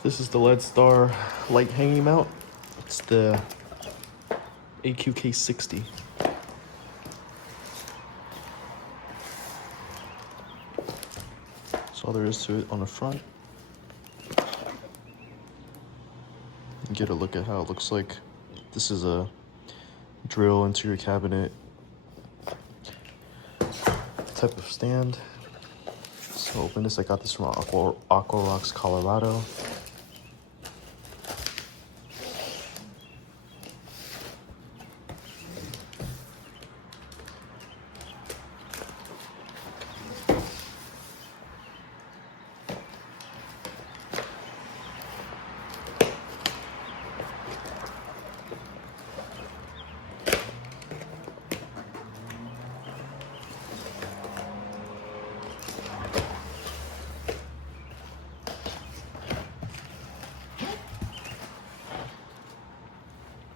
This is the LEDSTAR light hanging mount. It's the AQK-60. That's all there is to it on the front. You get a look at how it looks like. This is a drill into your cabinet type of stand. So open this. I got this from AquaRocksColorado.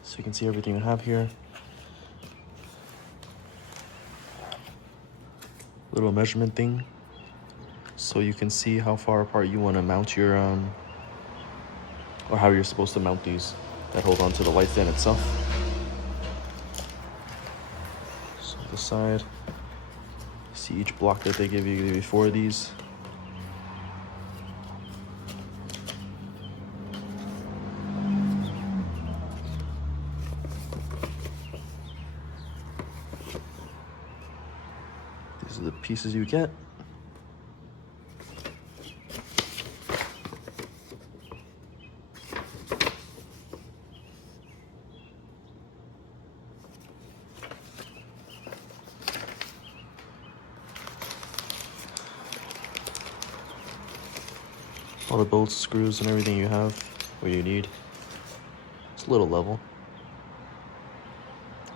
So you can see everything I have here. Little measurement thing. So you can see how far apart you want to mount your, or how you're supposed to mount these that hold on to the light stand itself. So this side, see each block that they give you 4 of these. These are the pieces you get. All the bolts, screws, and everything you have, what you need. It's a little level.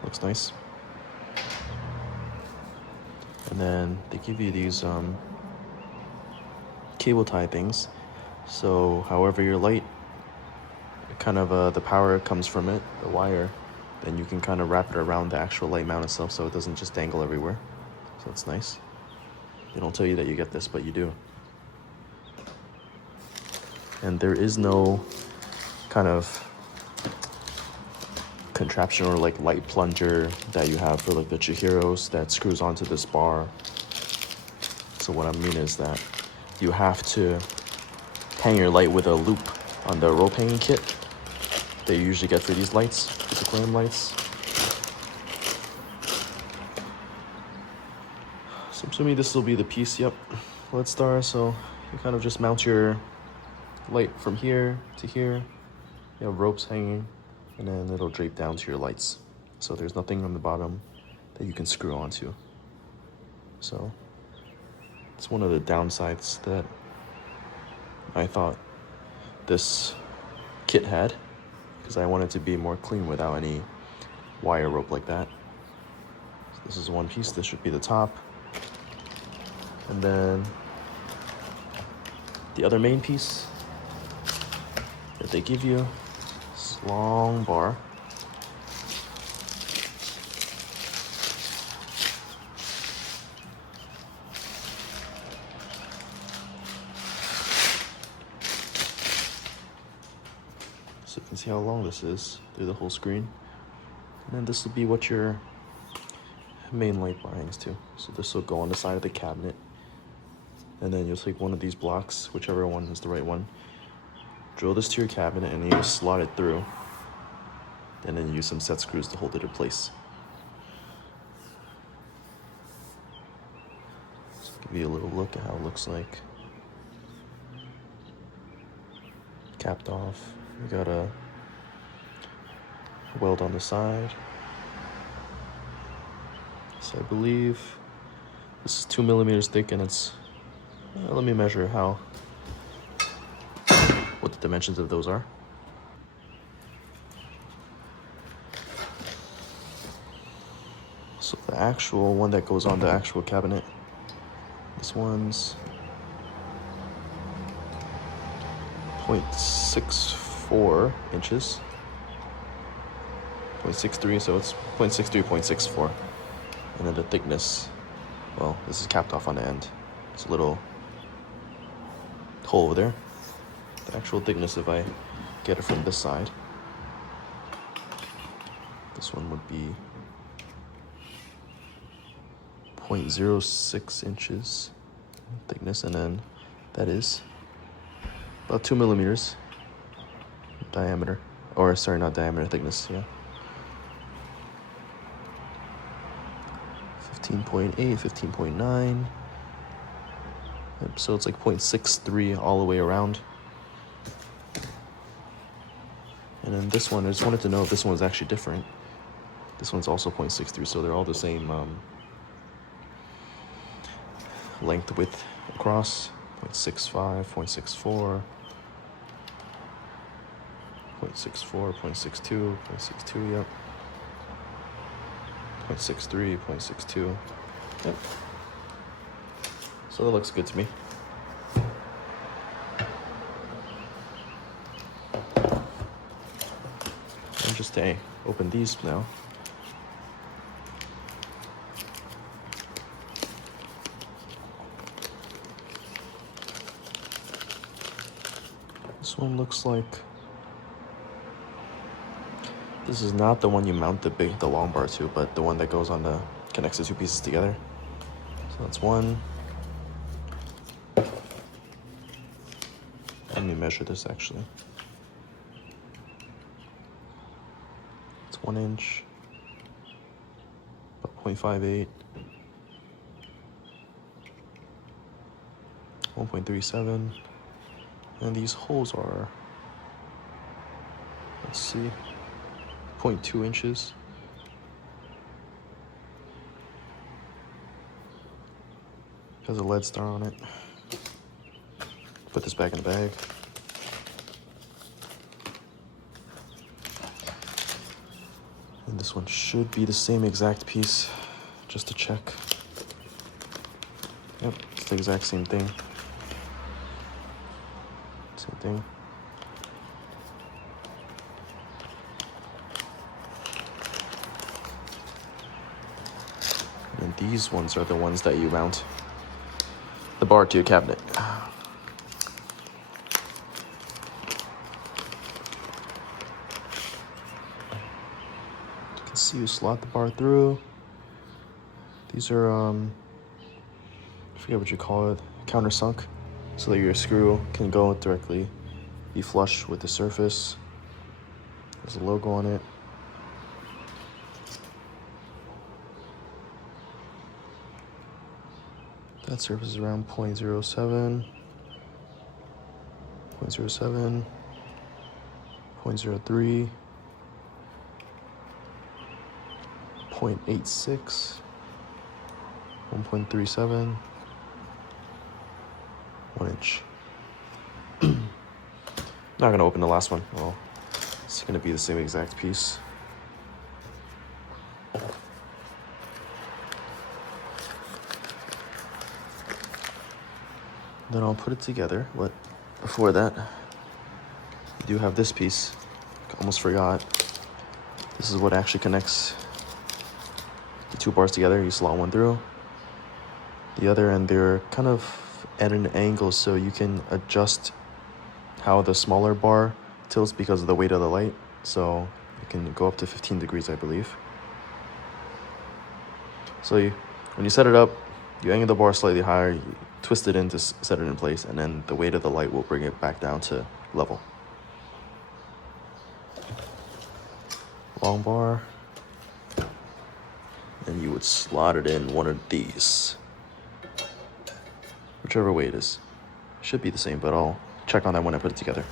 Looks nice. And then they give you these cable tie things. So however your light, kind of the power comes from it, the wire, then you can kind of wrap it around the actual light mount itself so it doesn't just dangle everywhere. So it's nice. They don't tell you that you get this, but you do. And there is no kind of contraption or like light plunger that you have for like the Chihiros that screws onto this bar. So what I mean is that you have to hang your light with a loop on the rope hanging kit that you usually get for these lights, these aquarium lights. So I'm assuming this will be the piece, yep, LEDSTAR. So you kind of just mount your light from here to here. You have ropes hanging, and then it'll drape down to your lights. So there's nothing on the bottom that you can screw onto. So it's one of the downsides that I thought this kit had, because I wanted to be more clean without any wire rope like that. So this is one piece. This should be the top. And then the other main piece that they give you, this long bar. So you can see how long this is through the whole screen. And then this will be what your main light bar hangs to. So this will go on the side of the cabinet. And then you'll take one of these blocks, whichever one is the right one, drill this to your cabinet, and then you just slot it through. And then use some set screws to hold it in place. So give you a little look at how it looks like. Capped off. You got a weld on the side. So I believe this is 2 millimeters thick, and it's, let me measure what the dimensions of those are. So the actual one that goes on the actual cabinet, this one's 0.64 inches. 0.63, so it's 0.63, 0.64. And then the thickness, well, this is capped off on the end. It's a little hole over there that actual thickness if I get it from this side. This one would be 0.06 inches thickness, and then that is about 2 millimeters diameter, or sorry, not diameter, thickness, yeah. 15.8, 15.9. Yep, so it's like 0.63 all the way around. And then this one, I just wanted to know if this one was actually different. This one's also 0.63, so they're all the same length, width across. 0.65, 0.64, 0.64, 0.62, 0.62, yep. 0.63, 0.62, yep. So that looks good to me. And just to open these now. This one looks like, this is not the one you mount the long bar to, but the one that goes on the, connects the two pieces together. So that's one. Let me measure this actually. It's 1 inch, about 0.58, 1.37, and these holes are, let's see, 0.2 inches. Has a LEDSTAR on it. Put this back in the bag. And this one should be the same exact piece, just to check. Yep, it's the exact same thing. Same thing. And these ones are the ones that you mount the bar to your cabinet. You can see you slot the bar through. These are I forget what you call it, countersunk, so that your screw can go directly, be flush with the surface. There's a logo on it. That surface is around 0.07, 0.07, 0.03, 0.86, 1.37, 1 inch. Not gonna open the last one. Well, it's gonna be the same exact piece. Then I'll put it together. But before that, you do have this piece. Almost forgot. This is what actually connects the two bars together. You slot one through. The other end, they're kind of at an angle, so you can adjust how the smaller bar tilts because of the weight of the light. So it can go up to 15 degrees, I believe. So when you set it up, you angle the bar slightly higher, you twist it in to set it in place, and then the weight of the light will bring it back down to level. Long bar. And you would slot it in one of these. Whichever way it is. Should be the same, but I'll check on that when I put it together.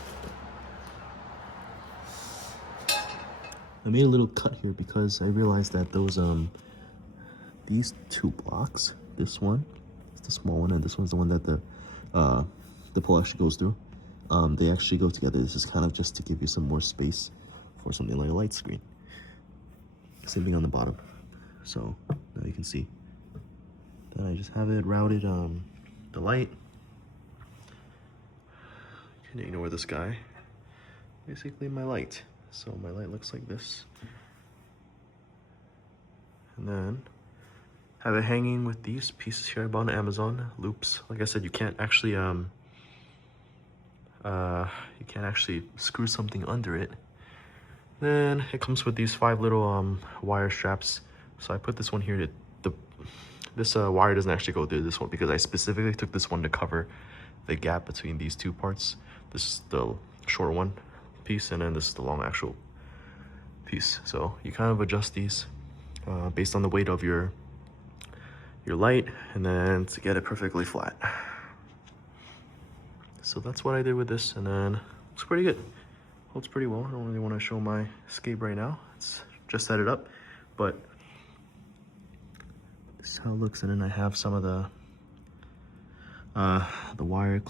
I made a little cut here because I realized that those these two blocks, this one is the small one, and this one's the one that the pole actually goes through. They actually go together. This is kind of just to give you some more space for something like a light screen. Same thing on the bottom. So now you can see. Then I just have it routed the light. You can ignore this guy. Basically my light. So my light looks like this. And then have it hanging with these pieces here I bought on Amazon, loops. Like I said, you can't actually you can't actually screw something under it. Then it comes with these 5 little wire straps. So I put this one here to this wire doesn't actually go through this one because I specifically took this one to cover the gap between these 2 parts. This is the short one piece, and then this is the long actual piece. So you kind of adjust these based on the weight of your light, and then to get it perfectly flat. So that's what I did with this, and then it's pretty good. Holds pretty well. I don't really want to show my escape right now. It's just set it up, but this is how it looks. And then I have some of the wire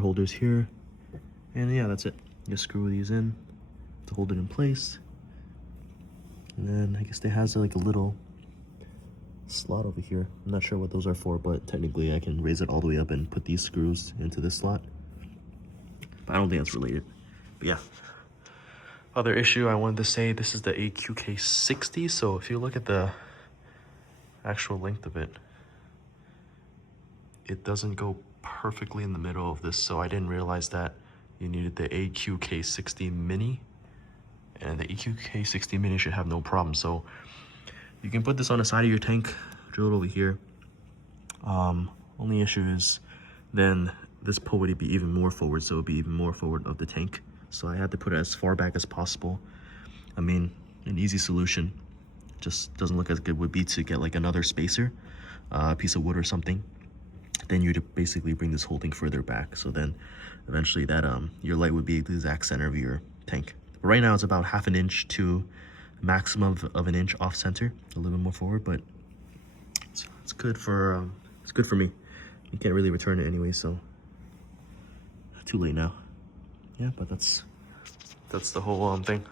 holders here, and yeah, that's it. Just screw these in to hold it in place, and then I guess it has like a little slot over here. I'm not sure what those are for, but technically I can raise it all the way up and put these screws into this slot, but I don't think that's related. But yeah, other issue I wanted to say, this is the AQK-60. So if you look at the actual length of it, it doesn't go perfectly in the middle of this, so I didn't realize that you needed the AQK-60 MINI, and the AQK-60 MINI should have no problem. So you can put this on the side of your tank, drill it over here. Only issue is then this pole would be even more forward, so it would be even more forward of the tank. So I had to put it as far back as possible. I mean, an easy solution, just doesn't look as good, would be to get like another spacer, a piece of wood or something. Then you'd basically bring this whole thing further back. So then eventually that your light would be the exact center of your tank. But right now it's about 1/2 inch to maximum of an inch off center, a little bit more forward, but it's good for me. You can't really return it anyway, so too late now. Yeah, but that's the whole thing.